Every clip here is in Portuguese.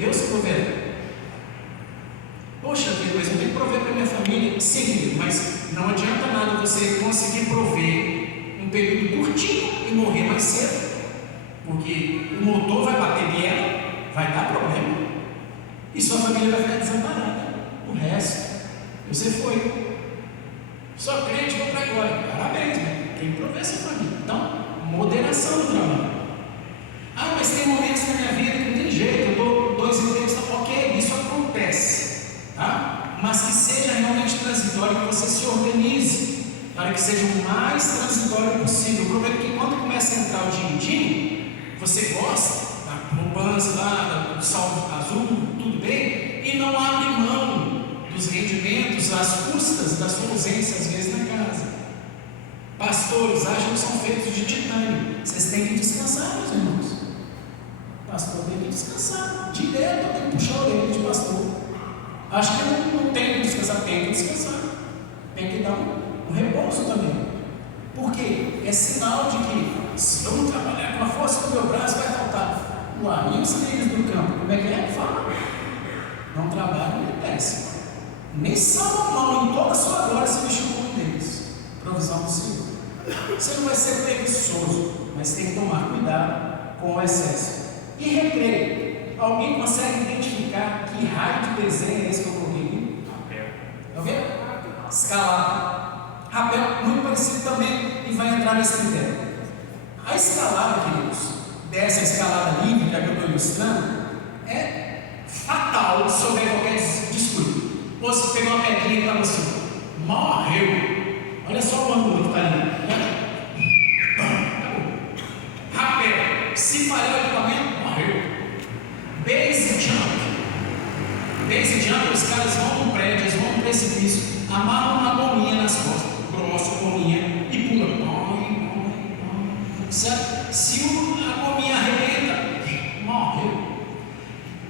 Deus proverá. Poxa vida, mas eu tenho que prover para minha família. Sim, mas não adianta nada você conseguir prover um período curtinho e morrer mais cedo, porque o motor vai bater biela, vai dar problema, e sua família vai ficar desamparada. O resto, você foi. Só crente vou para agora. Parabéns, né? Quem provê essa família. Então, moderação no trabalho. Ah, mas tem momentos na minha vida que não tem jeito, eu dou 2 empregos, tá? Ok, isso acontece, tá? Mas que seja realmente transitório, que você se organize para que seja o mais transitório possível. O problema é que quando começa a entrar o din-din, você gosta da poupança lá, do saldo azul, tudo bem, e não abre mão dos rendimentos às custas da sua ausência, às vezes, na casa. Pastores acham que são feitos de titânio. Vocês têm que descansar, meus irmãos. Pastor tem que descansar. Direto eu tenho que puxar a orelha de pastor. Acho que não tem que descansar, tem que descansar. Tem que dar um repouso também. Por quê? É sinal de que se eu não trabalhar com a força do meu braço, vai faltar. Uai, e os filhos do campo? Como é que é? Fala. Não trabalham nem péssimo. Nem Salomão, em toda a sua glória, se vestiu como deles. Provisão do Senhor. Você não vai ser preguiçoso, mas tem que tomar cuidado com o excesso. E recreio. Alguém consegue identificar que raio de desenho é esse que eu coloquei aqui? Está vendo? Escalada. Rapel, muito parecido também, e vai entrar nesse critério. A escalada, queridos, dessa escalada livre, que eu estou ilustrando, é fatal se houver qualquer descuido. Ou se pegar uma pedrinha e estava assim, morreu. Olha só o ângulo que está ali. Rapel, se falhar o equipamento, morreu. Base jump. Base jump, os caras vão no prédio, eles vão no precipício, amarram uma gominha nas costas, grossa gominha, e pulam. Certo? Se a gominha arrebenta, morreu.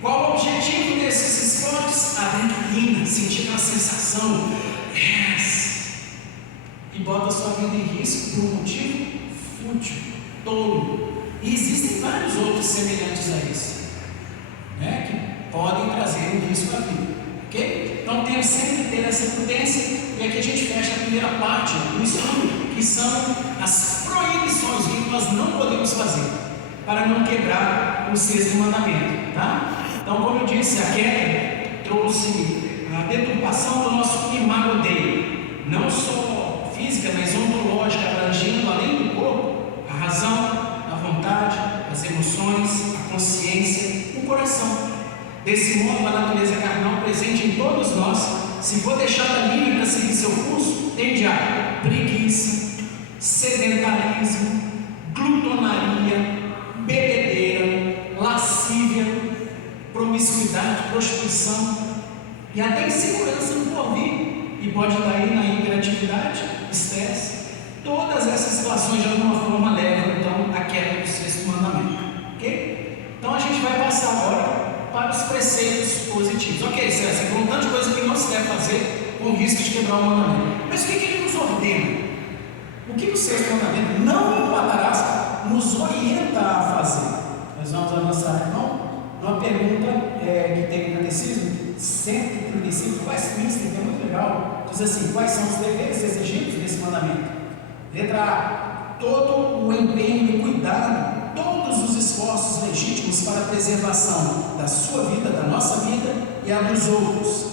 Qual o objetivo desses esportes? Adrenalina, sentir aquela sensação, e bota a sua vida em risco por um motivo fútil, tolo. E existem vários outros semelhantes a esse, né, que podem trazer um risco à vida, ok? Então temos sempre que ter essa prudência. E aqui a gente fecha a primeira parte do estudo, que são as proibições, o que nós não podemos fazer para não quebrar o 6º mandamento, tá? Então, como eu disse, a queda trouxe a deturpação do nosso imago Dei, não só física, mas ontológica, abrangendo além do corpo, a razão, a vontade, as emoções, a consciência, o coração. Desse modo, a natureza carnal presente em todos nós, se for deixada livre para seguir seu curso, tende a preguiça, sedentarismo, glutonaria, bebedeira, lascívia, promiscuidade, prostituição e até insegurança no porvir, e pode dar aí na hiperatividade, estresse. Todas essas situações de alguma forma levam então à queda do 6º mandamento, ok? Então a gente vai passar agora para os preceitos positivos. Ok, César, você falou um tanto de coisa que não se deve fazer com risco de quebrar o mandamento, mas o que ele nos ordena? O que o 6º mandamento, não matarás, nos orienta a fazer? Nós vamos avançar então uma pergunta que tem no Catecismo 135, Westminster, que é muito legal. Diz assim: quais são os deveres exigidos desse mandamento? Letra A: todo o empenho e cuidado, todos os esforços legítimos para a preservação da sua vida, da nossa vida e a dos outros.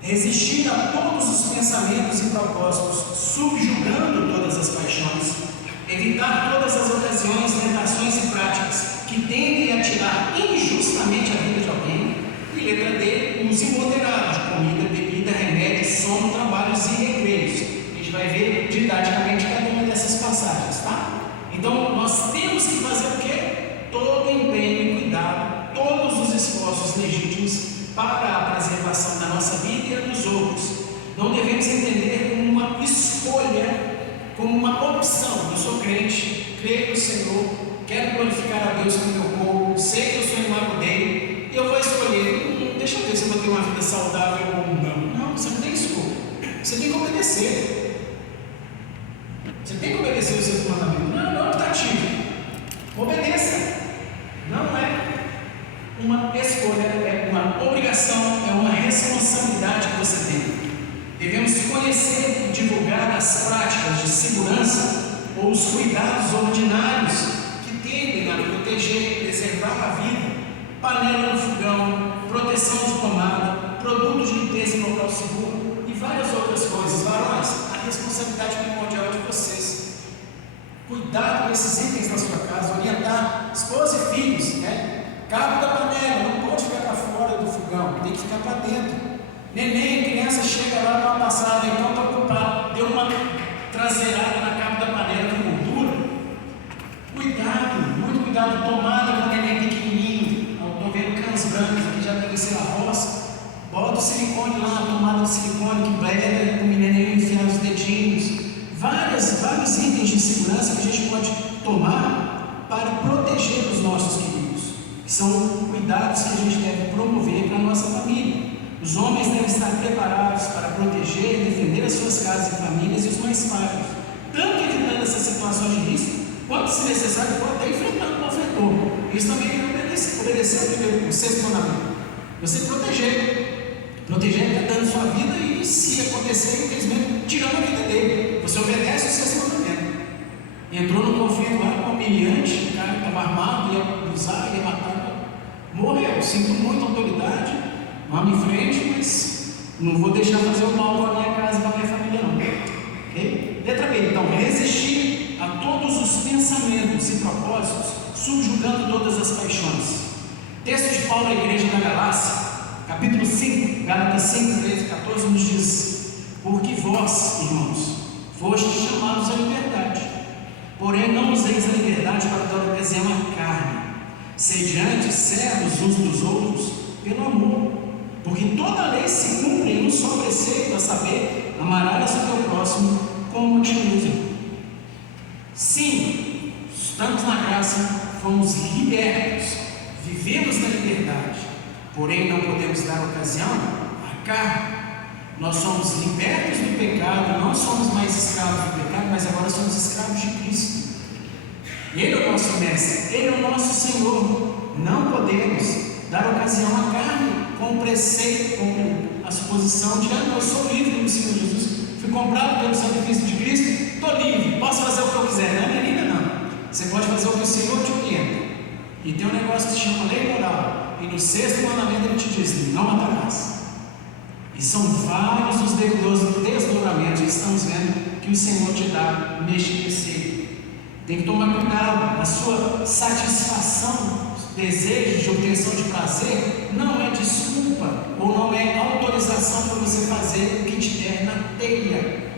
Resistir a todos os pensamentos e propósitos, subjugando todas as paixões. Evitar todas as ocasiões, tentações e práticas que tendem a tirar injustamente a vida de alguém. E letra D: uso imoderado de comida, bebida, remédio, sono, trabalhos e recreios. A gente vai ver didaticamente cada uma dessas passagens, tá? Então nós temos que fazer o quê? Todo empenho e cuidado, todos os esforços legítimos para a preservação da nossa vida e a dos outros. Não devemos entender como uma escolha, como uma opção. Eu sou crente, creio no Senhor, quero glorificar a Deus com o meu corpo, sei que eu sou imago dele, e eu vou escolher, deixa eu ver se eu vou ter uma vida saudável ou não. Não, você não tem escolha, você tem que obedecer. Você tem que obedecer os seus mandamentos, não é optativo. Obedeça, não é uma escolha, responsabilidade que você tem. Devemos conhecer e divulgar as práticas de segurança ou os cuidados ordinários que tendem a proteger, preservar a vida, panela no fogão, proteção de tomada, produtos de limpeza em local seguro e várias outras coisas. Varões, a responsabilidade primordial é de vocês. Cuidado com esses itens na sua casa, orientar esposa e filhos, né? Cabo da panela, não pode ficar para fora do fogão, tem que ficar para dentro. Neném, criança chega lá, dá uma passada, então está ocupado, deu uma traseirada na cabo da panela com gordura. Cuidado, muito cuidado, tomada com o neném pequenininho. Estou vendo cães brancos aqui, já cresceu a roça. Bota o silicone lá, a tomada de silicone que breda, com o neném enfiar os dedinhos. Vários itens de segurança que a gente pode tomar para proteger os nossos queridos, que são cuidados que a gente deve promover para a nossa família. Os homens devem estar preparados para proteger e defender as suas casas e famílias e os mais fracos, tanto evitando essas situações de risco, quanto, se necessário, for até enfrentando o ofensor. Isso também é obedecer o sexto mandamento. Você proteger, dando sua vida e, se acontecer, infelizmente, tirando a vida dele. Você obedece o sexto mandamento. Entrou no conflito lá com o humilhante, o cara que estava armado, ia usar, ia matar, morreu. Sinto muita autoridade, vamos em frente, mas não vou deixar fazer o mal para a minha casa e para a minha família, não. Okay? Letra B, então, resistir a todos os pensamentos e propósitos, subjugando todas as paixões. Texto de Paulo à igreja da Galácia, capítulo 5, Gálatas 5, 13, 14, nos diz: porque vós, irmãos, fostes chamados à liberdade, porém não useis a liberdade para dar ocasião à carne, sejante servos uns dos outros pelo amor, porque toda a lei se cumpre em um só preceito, a saber, amarás o teu próximo como a ti mesmo. Sim, estamos na graça, fomos libertos, vivemos na liberdade, porém não podemos dar ocasião à carne. Nós somos libertos do pecado, não somos mais escravos do pecado, mas agora somos escravos de Cristo. Ele é o nosso mestre, Ele é o nosso Senhor. Não podemos dar ocasião à carne com preceito, com a suposição de: eu sou livre no Senhor Jesus, fui comprado pelo sacrifício de Cristo, estou livre, posso fazer o que eu quiser. Não, menina, não. Você pode fazer o que o Senhor te orienta. E tem um negócio que se chama lei moral, e no sexto mandamento ele te diz: não matarás. E são vários os desdobramentos que estamos vendo que o Senhor te dá neste preceito. Tem que tomar cuidado. A sua satisfação, desejo de obtenção de prazer, não é desculpa ou não é autorização para você fazer o que te der na telha.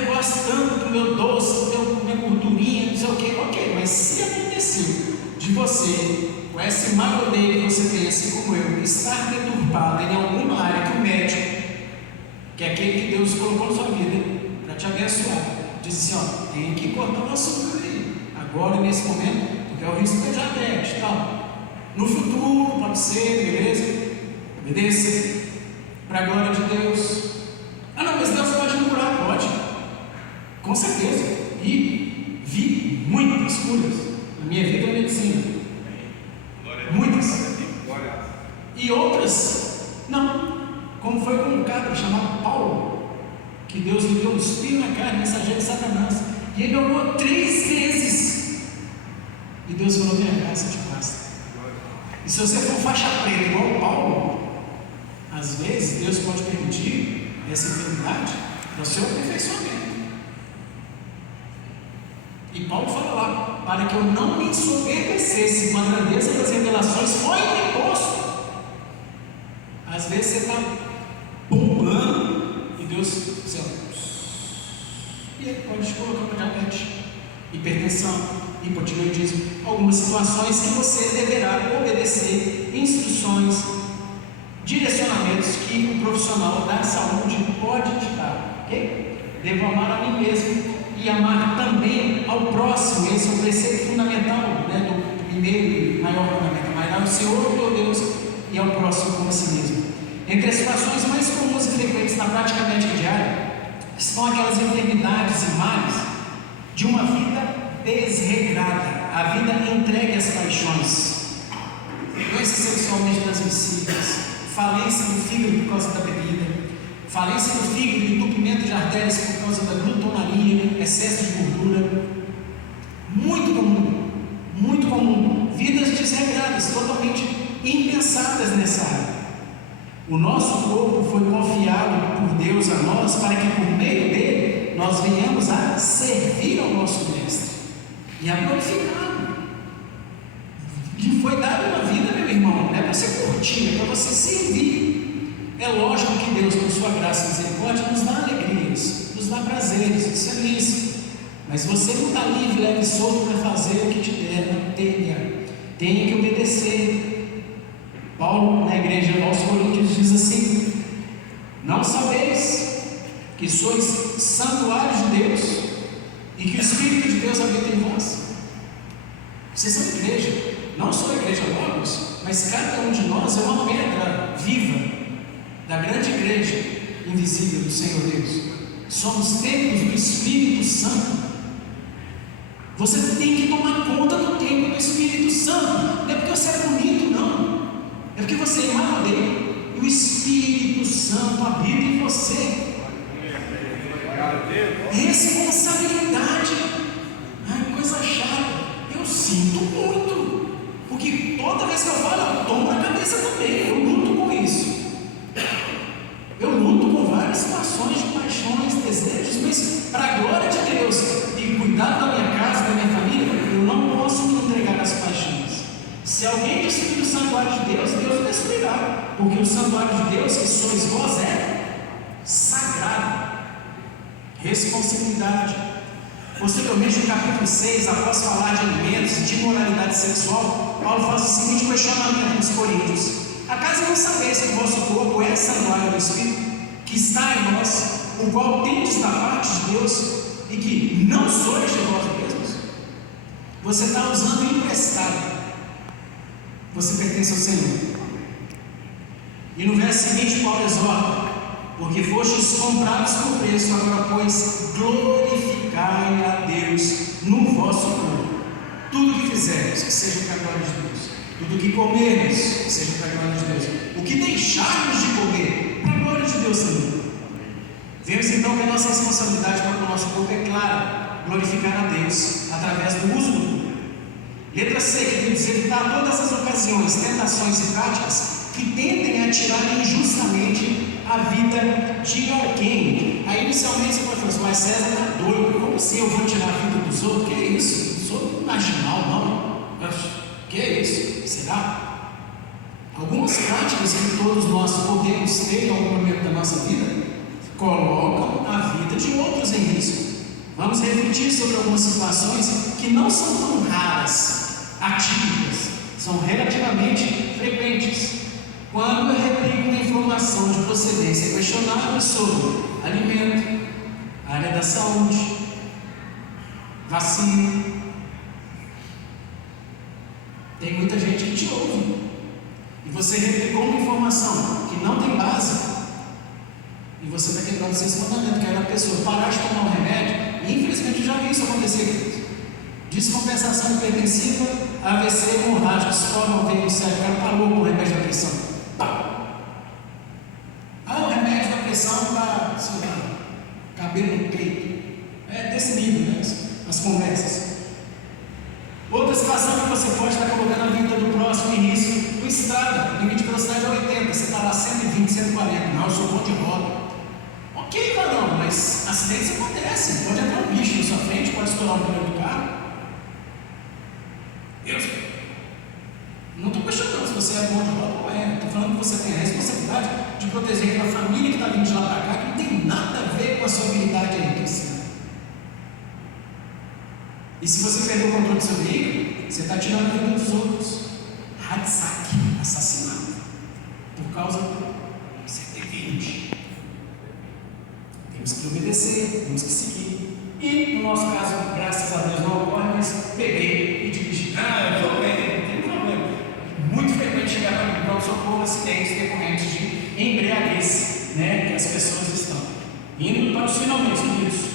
Eu gosto tanto do meu doce, da minha gordurinha, não sei o que. Ok, mas se aconteceu de você, com esse magro-dele que você tem, assim como eu, estar deturpado em alguma área que o médico, que é aquele que Deus colocou na sua vida para te abençoar, diz assim: tem que cortar o açúcar aí, agora nesse momento, porque é o risco de diabetes e tal. No futuro pode ser, beleza? Obedeça, para a glória de Deus. Não, mas Deus pode me curar? Pode, com certeza. E vi muitas curas na minha vida na medicina, muitas, e outras não, como foi com um cara chamado Paulo, que Deus lhe deu um espinho na carne, mensageiro de Satanás, e ele orou 3 vezes, e Deus falou: minha graça te basta. E se você for faixa preta igual o Paulo, às vezes Deus pode permitir essa enfermidade para o seu aperfeiçoamento. E Paulo fala lá: para que eu não me ensoberbecesse com a grandeza das revelações, foi imposto. Às vezes você está bombando e Deus, e ele pode te colocar para diabetes, hipertensão, hipotireoidismo, algumas situações que você deverá obedecer instruções, direcionamentos que o profissional da saúde pode te dar, ok? Devo amar a mim mesmo e amar também ao próximo. Esse é o preceito fundamental, do primeiro e maior mandamento: amar ao Senhor teu Deus e ao próximo como a si mesmo. Entre as situações mais comuns e frequentes na prática médica diária estão aquelas enfermidades e males de uma vida desregrada, a vida entregue às paixões, doenças sexualmente transmissíveis, falência do fígado por causa da bebida, falência do fígado e entupimento de artérias por causa da glutonaria, excesso de gordura. Muito comum, muito comum. Vidas desregradas, totalmente impensadas nessa área. O nosso corpo foi confiado por Deus a nós para que por meio dele nós venhamos a servir ao nosso Mestre e a glorificá-lo. Lhe foi dada uma vida, meu irmão, não é para você curtir, é para você servir. É lógico que Deus, por sua graça e misericórdia, nos dá alegrias, nos dá prazeres, isso é lícito. Mas você não está livre, leve e solto para fazer o que te der, tenha que obedecer. Paulo, na igreja aos Coríntios, diz assim: não sabeis que sois santuários de Deus e que o Espírito de Deus habita em vós? Vocês são igreja, não só a igreja Logos, mas cada um de nós é uma pedra viva da grande igreja invisível do Senhor Deus. Somos templos do Espírito Santo. Você tem que tomar conta do templo do Espírito Santo. Não é porque você é bonito, não. É porque você é amado dele. E o Espírito Santo habita em você. Responsabilidade. Ai, coisa chata. Eu sinto muito. Porque toda vez que eu falo, eu tomo na cabeça também. Eu luto com isso. Eu luto com várias situações de paixões, desejos, mas para a glória de Deus e cuidado da minha casa, da minha família, eu não posso me entregar às paixões. Se alguém destruir o santuário de Deus, Deus o destruirá, porque o santuário de Deus, que sois vós, é sagrado. Responsabilidade. Posteriormente, no capítulo 6, após falar de alimentos, de imoralidade sexual, Paulo faz o seguinte questionamento aos Coríntios: acaso não sabeis que o vosso corpo é santuário do Espírito, que está em nós, o qual tendes da parte de Deus, e que não sois de vós mesmos? Você está usando emprestado. Você pertence ao Senhor. E no verso seguinte, Paulo exorta: porque fostes comprados por preço, agora pois glorificai a Deus no vosso corpo. Tudo que fizermos, que seja para a glória de Deus. Tudo que comermos, que seja para a glória de Deus. O que deixarmos de comer, para a glória de Deus também. Vemos então que a nossa responsabilidade para o nosso corpo é clara: glorificar a Deus através do uso do corpo. Letra C, que diz: evitar todas as ocasiões, tentações e práticas que tentem a tirar injustamente a vida de alguém. Aí inicialmente você pode falar assim: mas César está doido, como assim eu vou tirar a vida dos outros? Que é isso? Não sou marginal, não. Que é isso? Será? Algumas práticas que todos nós podemos ter em algum momento da nossa vida colocam a vida de outros em risco. Vamos refletir sobre algumas situações que não são tão raras, atípicas, são relativamente frequentes. Quando eu replico uma informação de procedência questionável sobre alimento, área da saúde, vacina, tem muita gente que te ouve, e você replicou uma informação que não tem base, e você está quebrando o seu mandamento, que é da pessoa parar de tomar um remédio. E infelizmente eu já vi isso acontecer. Descompensação hipertensiva, AVC, hemorrágica, estoura o veio cérebro, o cara parou com o remédio da pressão. O remédio da pressão para, sei lá, cabelo no peito. É desse nível, né? As conversas. Outra situação que você pode estar colocando a vida do próximo em risco: o estrada, limite de velocidade é 80, você está lá 120, 140. Não, eu sou bom de roda. Ok, caramba, mas acidentes acontecem. Pode entrar um bicho na sua frente, pode estourar o pneu do carro. Deus, não estou questionando se você é bom de roda ou é. Estou falando que você tem a responsabilidade de proteger aquela família que está vindo de lá para cá, que não tem nada a ver com a sua habilidade enriquecida. E se você perder o controle do seu veículo, você está tirando a vida dos outros. Hatsak, assassinato, por causa do 120. Temos que obedecer, temos que seguir. E no nosso caso, graças a Deus não ocorre, mas beber e dirigir. Eu vou bem, não tem problema. Muito frequente chegar para mim, pronto-socorro, acidentes decorrentes de embriaguez, né, que as pessoas estão. Indo para os finalmente, queridos.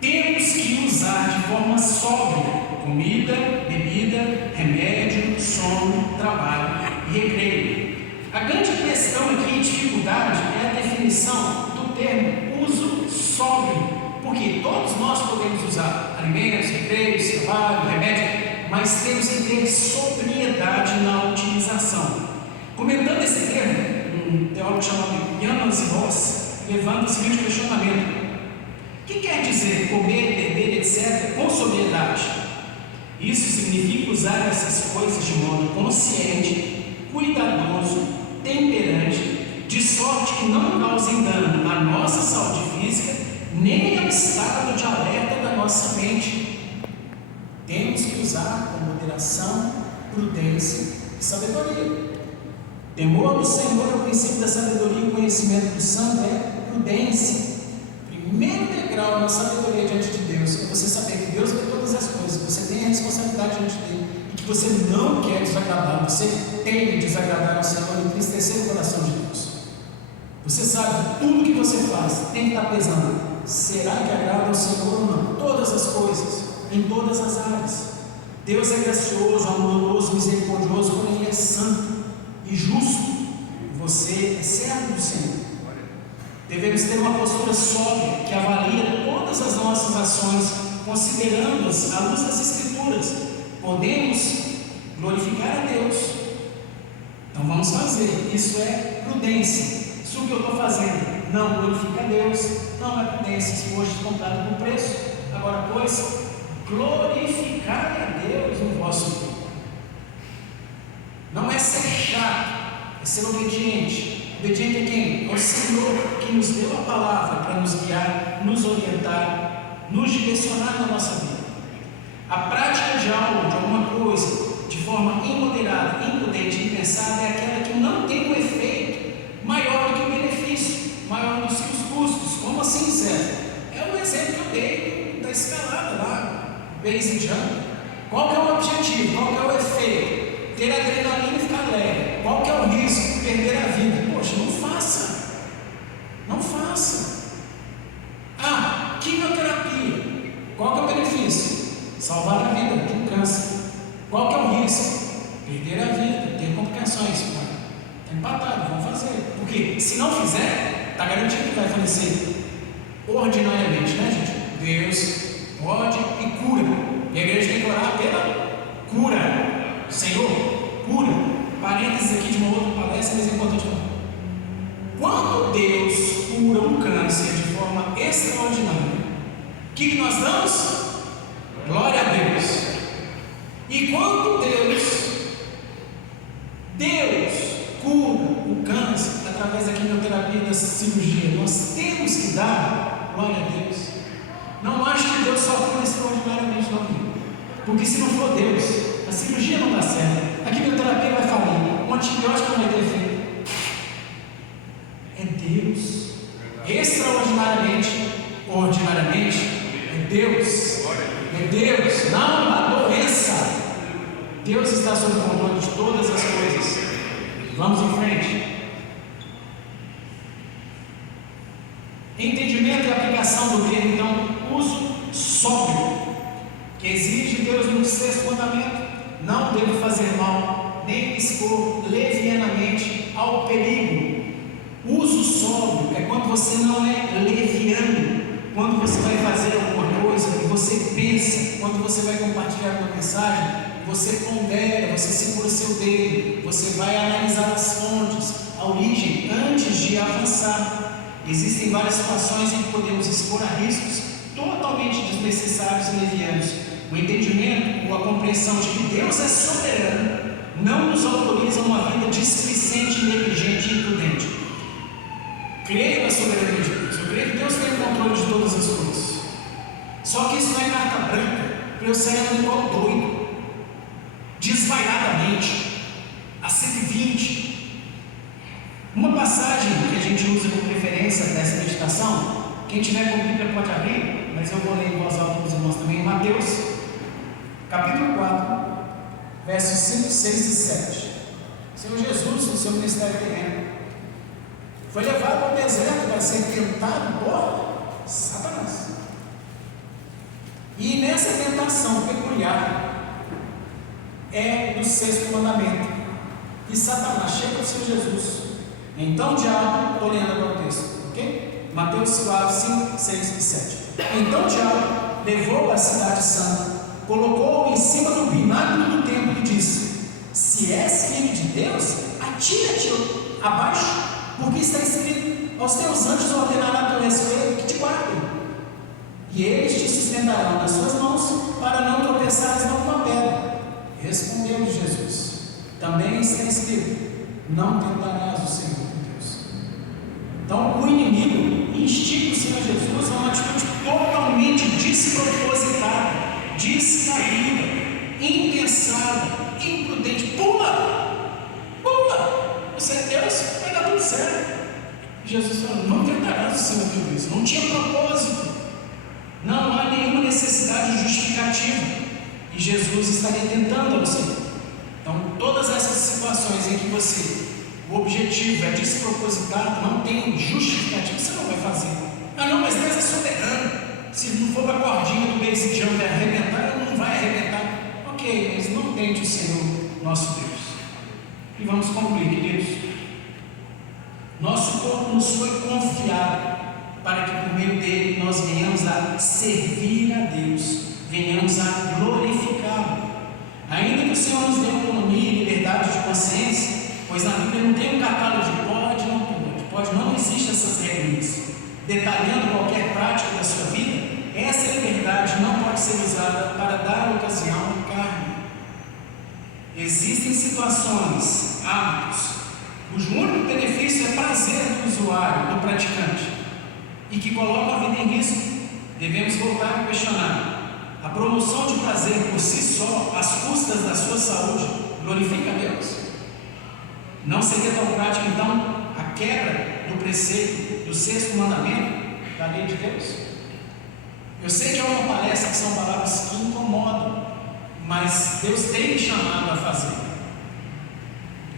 Temos que usar de forma sóbria comida, bebida, remédio, sono, trabalho e recreio. A grande questão dificuldade é a definição do termo uso sóbrio, porque todos nós podemos usar alimentos, recreios, trabalho, remédio, mas temos que ter sobriedade na utilização. Comentando esse termo, um teólogo chamado Janos Ross levanta o seguinte questionamento: o que quer dizer comer, beber, etc., com sobriedade? Isso significa usar essas coisas de modo consciente, cuidadoso, temperante, de sorte que não causem dano à nossa saúde física, nem ao estado de alerta da nossa mente. Temos que usar com moderação, prudência e sabedoria. Temor do Senhor é o princípio da sabedoria, e o conhecimento do santo é prudência. Primeiro degrau na sabedoria diante de Deus é você saber que Deus vê todas as coisas, que você tem a responsabilidade diante dele e que você não quer desagradar, você teme desagradar ao Senhor e entristecer o coração de Deus. Você sabe que tudo que você faz tem que estar pesando. Será que agrada ao Senhor ou não? Todas as coisas, em todas as áreas. Deus é gracioso, amoroso, misericordioso, porém Ele é santo e justo. Você é servo do Senhor. Devemos ter uma postura sóbria que avalia todas as nossas ações, considerando-as à luz das Escrituras. Podemos glorificar a Deus, então vamos fazer. Isso é prudência. Se o que eu estou fazendo não glorifica a Deus, não é prudência. Se hoje comprado por preço, agora pois, glorificar a Deus no vosso corpo. Não é ser chato, é ser obediente. Obediente a quem? Ao Senhor, que nos deu a palavra para nos guiar, nos orientar, nos direcionar na nossa vida. A prática de algo, de alguma coisa, de forma imoderada, imprudente e impensada, é aquela que não tem um efeito maior do que o benefício, maior do que os custos. Como assim, César? É o exemplo que eu dei da escalada lá, base jump. Qual que é o objetivo? Qual que é o efeito? Ter adrenalina e ficar leve. Qual que é o risco? Perder a vida. Poxa, não faça. Não faça. Ah, quimioterapia. Qual que é o benefício? Salvar a vida de um câncer. Qual que é o risco? Perder a vida, ter complicações. Está empatado, vamos fazer. Porque se não fizer, está garantido que vai falecer ordinariamente, né, gente? Deus pode e cura. E a igreja tem que orar pela cura. Senhor, cura. Parênteses aqui de uma outra palestra, mas é importante falar. Quando Deus cura um câncer de forma extraordinária, o que nós damos? Glória a Deus. E quando Deus cura o câncer através da quimioterapia e da cirurgia, nós temos que dar glória a Deus. Não acho que Deus só cura extraordinariamente, não. Porque se não for Deus, a cirurgia não dá certo, a quimioterapia vai falir, um antibiótico não vai ter efeito. É Deus. Extraordinariamente, ordinariamente, é Deus. É Deus, não a doença. Deus está sob o controle de todas as coisas. Vamos em frente. Entendimento e aplicação do termo, então, uso sóbrio, que exige Deus no sexto mandamento: não devo fazer mal, nem me expor levianamente ao perigo. Uso sóbrio é quando você não é leviano, quando você vai fazer alguma coisa e você pensa, quando você vai compartilhar uma mensagem, você pondera, você segura seu dedo, você vai analisar as fontes, a origem, antes de avançar. Existem várias situações em que podemos expor a riscos totalmente desnecessários e levianos. O entendimento ou a compreensão de que Deus é soberano não nos autoriza uma vida displicente, negligente e imprudente. Creio na soberania de Deus, eu creio que Deus tem o controle de todas as coisas. Só que isso não é carta branca para eu sair andando igual doido, desvairadamente, a 120. Uma passagem que a gente usa como referência dessa meditação, quem tiver com a Bíblia pode abrir, mas eu vou ler em voz alta para os irmãos também, em Mateus, capítulo 4, versos 5, 6 e 7. O Senhor Jesus, no seu ministério terreno, foi levado ao deserto para ser tentado por Satanás. E nessa tentação peculiar é do sexto mandamento. E Satanás chega ao Senhor Jesus Então o diabo, estou lendo agora o texto, ok? Mateus 4, 5, 6 e 7. Então o diabo levou a cidade santa, colocou-o em cima do pináculo do templo e disse: se és filho de Deus, atira-te abaixo, porque está escrito: aos teus anjos ordenará a teu respeito que te guardem, e eles te sustentarão nas suas mãos, para não tropeçares numa pedra. Respondeu-lhe Jesus: também está escrito: não tentarás o Senhor teu Deus. Então o inimigo instiga o Senhor Jesus a uma atitude totalmente despropositada, descabida, impensada, imprudente. Pula! Você é Deus, vai dar tudo certo. Jesus falou: não tentarás o Senhor teu Deus. Não tinha propósito, não há nenhuma necessidade justificativa, e Jesus estaria tentando você. Então, todas essas situações em que o objetivo é despropositado, não tem justificativa, você não vai fazer. Ah não, mas Deus é soberano, se não for para a cordinha do base jump vai arrebentar, não vai arrebentar. Ok, mas não tente o Senhor nosso Deus. E vamos concluir, queridos. Nosso corpo nos foi confiado para que por meio dele nós venhamos a servir a Deus, venhamos a glorificá-lo. Ainda que o Senhor nos dê autonomia e liberdade de consciência, pois na Bíblia não tem um catálogo de pode, não existe essas regras, detalhando qualquer prática da sua vida. Essa liberdade não pode ser usada para dar ocasião à carne. Existem situações, hábitos, cujo único benefício é prazer do usuário, do praticante, e que colocam a vida em risco. Devemos voltar a questionar: a promoção de prazer por si só, às custas da sua saúde, glorifica a Deus? Não seria tão prática então a quebra do preceito do 6º mandamento da lei de Deus? Eu sei que é uma palestra que são palavras que incomodam, mas Deus tem me chamado a fazer.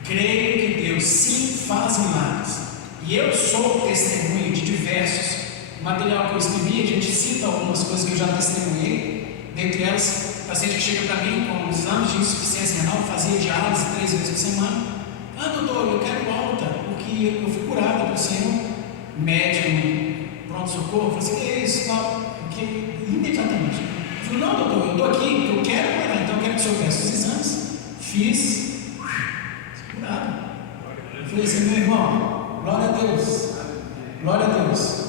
Creio que Deus sim faz milagres, e eu sou testemunho de diversos. O material que eu escrevi, a gente cita algumas coisas que eu já testemunhei, dentre elas, paciente que chega para mim com exames de insuficiência renal, fazia diálise 3 vezes por semana. Ah, doutor, eu quero alta, porque eu fui curada pelo Senhor. Médico, pronto-socorro, falei assim: que é isso, tal? Porque imediatamente eu falei: não, doutor, eu estou aqui porque eu quero curar, então eu quero que o senhor peça os exames. Fiz, curado. Eu falei assim: meu irmão, glória a Deus, glória a Deus,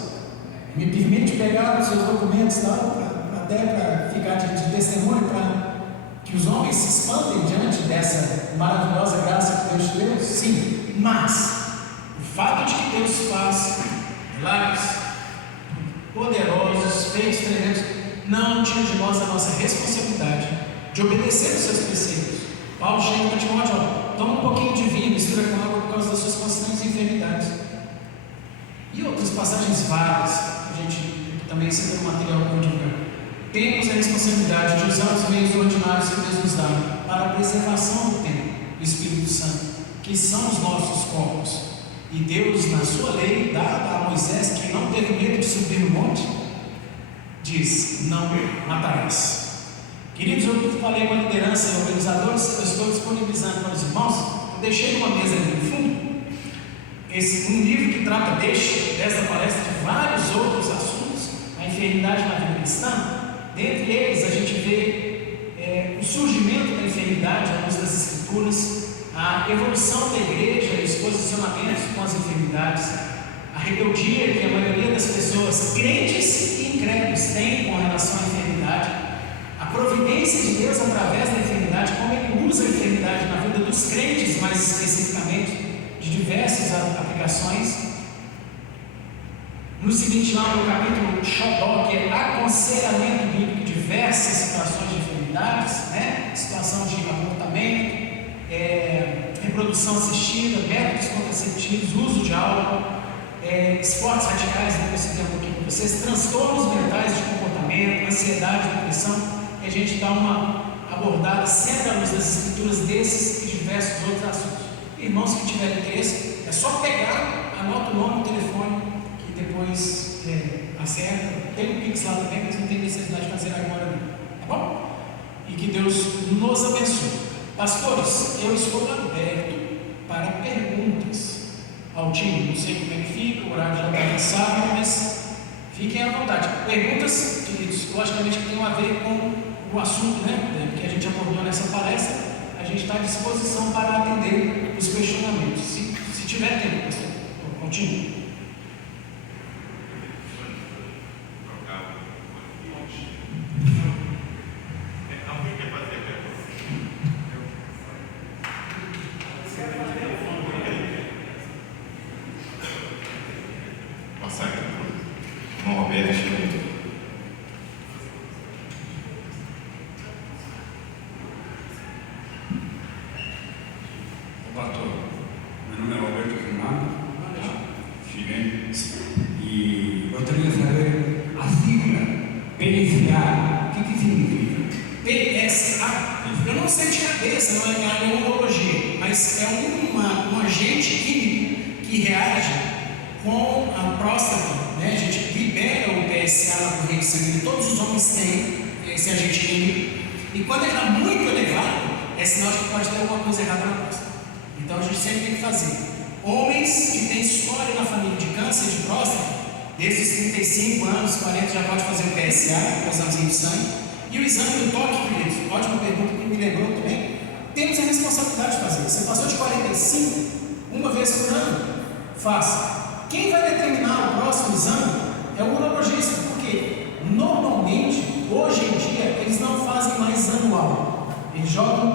me permite pegar os seus documentos, tal, até para ficar de testemunho, para que os homens se espantem diante dessa maravilhosa graça que Deus te deu? Sim, mas o fato de que Deus faz milagres poderosos, feitos tremendos, não tira de nós a nossa responsabilidade de obedecer os seus preceitos. Paulo chega para Timóteo: toma um pouquinho de vinho, mistura com água por causa das suas constantes enfermidades. E outras passagens várias, a gente também cita no material que eu divulgo. Temos a responsabilidade de usar os meios ordinários que Deus nos dá para a preservação do templo do Espírito Santo, que são os nossos corpos. E Deus, na sua lei dada a Moisés, que não teve medo de subir no monte, diz: não matarás. Queridos, eu falei com a liderança e organizadores, eu estou disponibilizando para os irmãos. Eu deixei uma mesa ali no fundo um livro que trata desta palestra de vários outros assuntos, a enfermidade na vida cristã. Dentre eles, a gente vê o surgimento da enfermidade à luz das Escrituras, a evolução da igreja e os posicionamentos com as enfermidades, a rebeldia que a maioria das pessoas, crentes e incrédulos, tem com relação à enfermidade, a providência de Deus através da enfermidade, como Ele usa a enfermidade na vida dos crentes, mais especificamente, de diversas aplicações. No seguinte, lá no capítulo Xodó, que é aconselhamento bíblico, diversas situações de enfermidades, situação de abortamento, reprodução assistida, métodos contraceptivos, uso de álcool, esportes radicais, depois eu citei um pouquinho para vocês, transtornos mentais de comportamento, ansiedade, depressão, e a gente dá uma abordada sempre à luz das Escrituras desses e diversos outros assuntos. Irmãos que tiverem interesse, é só pegar, anota o nome, o telefone, que depois acerta. Tem um Pix lá também, mas não tem necessidade de fazer agora não, tá bom? E que Deus nos abençoe. Pastores, eu estou aberto para perguntas. ao time. Não sei como é que fica, o horário já está cansado, mas fiquem à vontade. Perguntas, queridos, logicamente que tem a ver com o assunto, né, que a gente abordou nessa palestra. A gente está à disposição para atender os questionamentos. Se tiver tempo, pastor, continue. E gostaria de saber a sigla PSA, o que significa? PSA, eu não sei de cabeça, não é neurologia, mas é um agente químico que reage com a próstata, né? A gente libera o PSA na corrente sanguínea, todos os homens têm esse agente químico, e quando ele está muito elevado, é sinal de que pode ter alguma coisa errada na próstata. Então a gente sempre tem que fazer. Homens que têm história na família de câncer de próstata, desde os 35 anos, 40, já pode fazer o PSA, o examezinho de sangue. E o exame do toque, queridos, ótima pergunta que me lembrou também. Temos a responsabilidade de fazer. Você passou de 45, uma vez por ano, faça. Quem vai determinar o próximo exame é o urologista, porque normalmente, hoje em dia, eles não fazem mais anual. Eles jogam